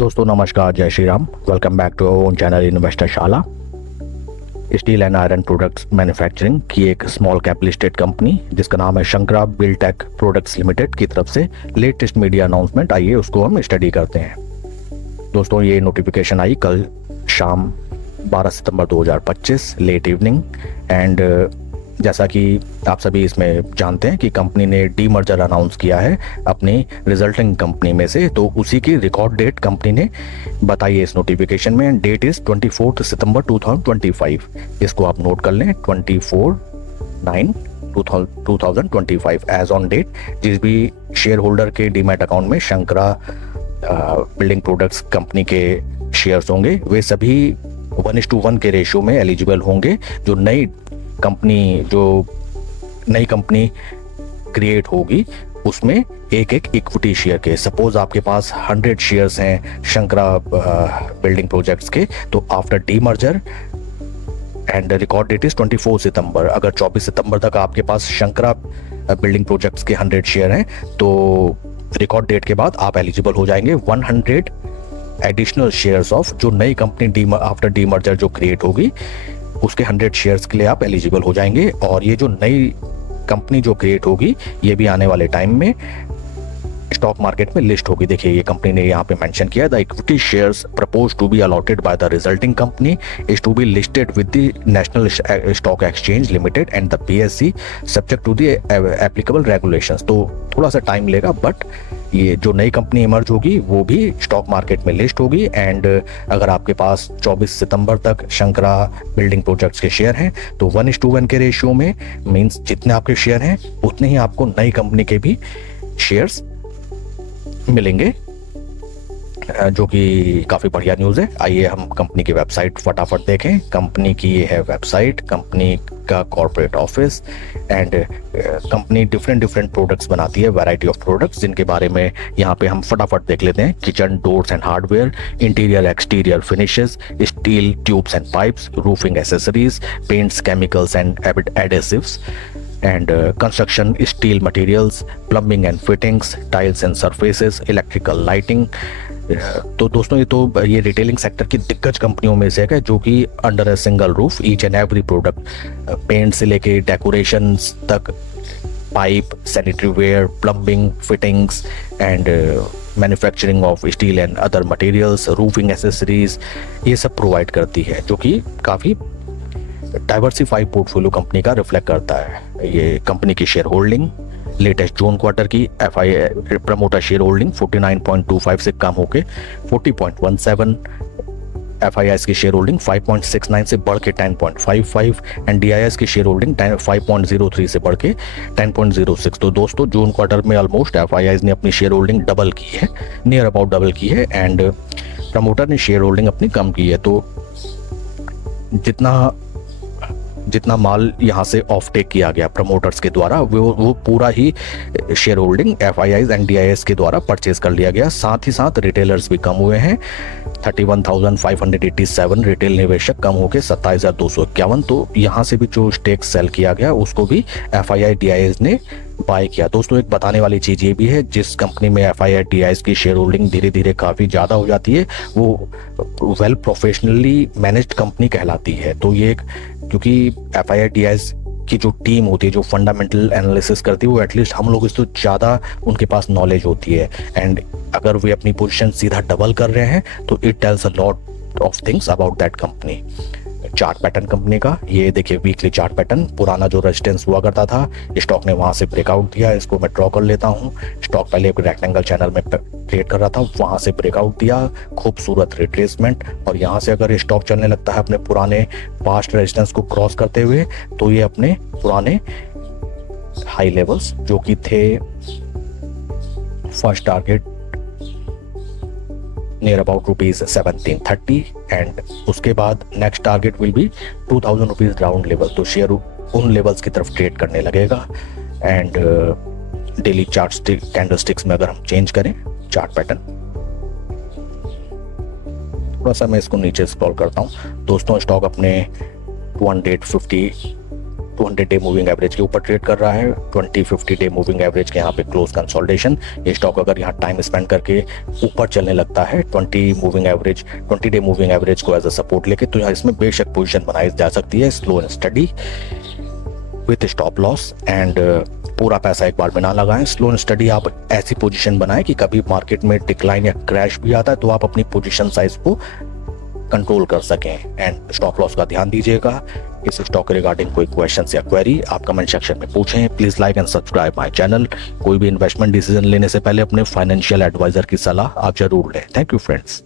दोस्तों नमस्कार, जय Shri Ram. Welcome back to our own channel Investor Shala. Steel and iron products manufacturing की एक स्मॉल कैप लिस्टेड कंपनी जिसका नाम है शंकरा बिल्टेक प्रोडक्ट्स लिमिटेड की तरफ से लेटेस्ट मीडिया अनाउंसमेंट आई है, उसको हम स्टडी करते हैं। दोस्तों ये नोटिफिकेशन आई कल शाम 12 सितंबर 2025 लेट इवनिंग। एंड जैसा कि आप सभी इसमें जानते हैं कि कंपनी ने डीमर्जर अनाउंस किया है अपनी रिजल्टिंग कंपनी में से, तो उसी की रिकॉर्ड डेट कंपनी ने बताई है इस नोटिफिकेशन में। डेट इज 24 सितंबर 2025। इसको आप नोट कर लें, 24/9/2025 एज ऑन डेट। जिस भी शेयर होल्डर के डीमैट अकाउंट में शंकरा बिल्डिंग प्रोडक्ट्स कंपनी के शेयर्स होंगे वे सभी 1:1 के रेशियो में एलिजिबल होंगे। जो नई कंपनी क्रिएट होगी उसमें एक इक्विटी शेयर के, सपोज आपके पास 100 शेयर्स हैं शंकरा बिल्डिंग प्रोजेक्ट्स के, तो after demerger and record date is 24 सितंबर। अगर 24 सितंबर तक आपके पास शंकरा बिल्डिंग प्रोजेक्ट्स के 100 शेयर हैं तो रिकॉर्ड डेट के बाद आप एलिजिबल हो जाएंगे 100 एडिशनल शेयर्स ऑफ जो नई कंपनी आफ्टर डीमर्जर जो क्रिएट होगी उसके 100 शेयर्स के लिए आप एलिजिबल हो जाएंगे। और ये जो नई कंपनी जो क्रिएट होगी ये भी आने वाले टाइम में स्टॉक मार्केट में लिस्ट होगी। देखिए ये कंपनी ने यहाँ पे मेंशन किया है, the equity shares propose to be allotted by the resulting company is to be listed with the National Stock Exchange Limited and the PSC subject to the applicable regulations. तो थोड़ा सा time लेगा, but ये जो नई company emerge होगी वो भी स्टॉक मार्केट में लिस्ट होगी। एंड अगर आपके पास 24 सितंबर तक शंकरा बिल्डिंग प्रोजेक्ट्स के शेयर हैं तो 1:1 के रेशियो में, मींस जितने आपके शेयर हैं उतने ही आपको नई कंपनी के भी शेयर्स मिलेंगे, जो कि काफ़ी बढ़िया न्यूज़ है। आइए हम कंपनी की वेबसाइट फटाफट देखें। कंपनी की ये है वेबसाइट, कंपनी का corporate office. And company different products बनाती है, वैरायटी ऑफ प्रोडक्ट्स, जिनके बारे में यहाँ पे हम फटाफट देख लेते हैं। Kitchen doors and hardware, interior exterior finishes, steel tubes and pipes, roofing accessories, paints, chemicals and adhesives and construction steel materials, plumbing and fittings, tiles and surfaces, electrical lighting। तो दोस्तों ये रिटेलिंग सेक्टर की दिग्गज कंपनियों में से है जो कि under a single roof each and every product, paint से लेके डेकोरेशंस तक, pipe, sanitary ware, plumbing, fittings and manufacturing of steel and other materials, roofing accessories, ये सब प्रोवाइड करती है, जो कि काफ़ी डाइवर्सिफाइड पोर्टफोलियो कंपनी का रिफ्लेक्ट करता है। ये कंपनी की share holding latest June quarter की एफआई प्रमोटर शेयर होल्डिंग 49.25 से कम होकर 40.17, एफआईआईएस की शेयर होल्डिंग 5.69 से बढ़ के 10.55 एंड डीआईएस की शेयर होल्डिंग 5.03 से बढ़ के 10.06। तो दोस्तों जून क्वार्टर में ऑलमोस्ट एफआईआईएस ने अपनी शेयर होल्डिंग डबल की है, नियर अबाउट डबल की है, एंड प्रमोटर ने शेयर होल्डिंग अपनी कम की है। तो जितना माल यहाँ से ऑफ टेक किया गया प्रमोटर्स के द्वारा वो पूरा ही share holding FIIs and DIIs के द्वारा परचेज कर लिया गया। साथ ही साथ रिटेलर्स भी कम हुए हैं, 31,587 रिटेल निवेशक कम होकर 27,251। तो यहाँ से भी जो स्टेक सेल किया गया उसको भी एफआईआई डीआईएस ने बाय किया। दोस्तों एक बताने वाली चीज़ ये भी है, जिस कंपनी में एफआईआई डीआईएस की शेयर होल्डिंग धीरे धीरे काफ़ी ज़्यादा हो जाती है वो वेल प्रोफेशनली मैनेज्ड कंपनी कहलाती है। तो ये क्योंकि एफआईआई डीआईएस की जो टीम होती है जो फंडामेंटल एनालिसिस करती है वो एटलीस्ट हम लोग इससे ज़्यादा उनके पास नॉलेज होती है। एंड अगर वे अपनी पोजीशन सीधा डबल कर रहे हैं तो it tells a lot of things about that company. Chart pattern company का ये देखिए, वीकली चार्ट पैटर्न, पुराना जो रेजिस्टेंस हुआ करता था स्टॉक ने वहां से ब्रेकआउट दिया। इसको मैं ड्रॉ कर लेता हूं। स्टॉक पहले एक रेक्टेंगल चैनल में ट्रेड कर रहा था, वहां से ब्रेकआउट दिया, खूबसूरत रिट्रेसमेंट, और यहां से अगर स्टॉक चलने लगता है अपने पुराने पास्ट रेजिस्टेंस को क्रॉस करते हुए तो ये अपने पुराने हाई लेवल्स जो कि थे first target near about ₹1730 and उसके बाद next target will be ₹2000 round level. तो शेयर उन लेवल्स की तरफ ट्रेड करने लगेगा। एंड डेली चार्ट कैंडलस्टिक्स में अगर हम चेंज करें चार्ट पैटर्न, थोड़ा सा मैं इसको नीचे स्क्रॉल करता हूं दोस्तों, स्टॉक अपने 250 200 डे मूविंग एवरेज के ऊपर ट्रेड कर रहा है, 20-50 डे मूविंग एवरेज के यहाँ पे क्लोज कंसोलिडेशन। ये स्टॉक अगर यहाँ टाइम स्पेंड करके ऊपर चलने लगता है 20 डे मूविंग एवरेज को एज अ सपोर्ट लेके, तो यहाँ इसमें बेशक पोजीशन बनाई जा सकती है slow and study with stop loss. And पूरा पैसा एक बार में ना लगाएं, स्लो एंड स्टडी आप ऐसी पोजीशन बनाएं कि कभी मार्केट में डिक्लाइन या क्रैश भी आता है तो आप अपनी पोजीशन साइज को कंट्रोल कर सकें। एंड स्टॉप लॉस का ध्यान दीजिएगा। इस स्टॉक के रिगार्डिंग कोई क्वेश्चन या क्वेरी आप कमेंट सेक्शन में पूछें। Please like and subscribe my channel. कोई भी इन्वेस्टमेंट डिसीजन लेने से पहले अपने फाइनेंशियल एडवाइजर की सलाह आप जरूर लें। Thank you friends.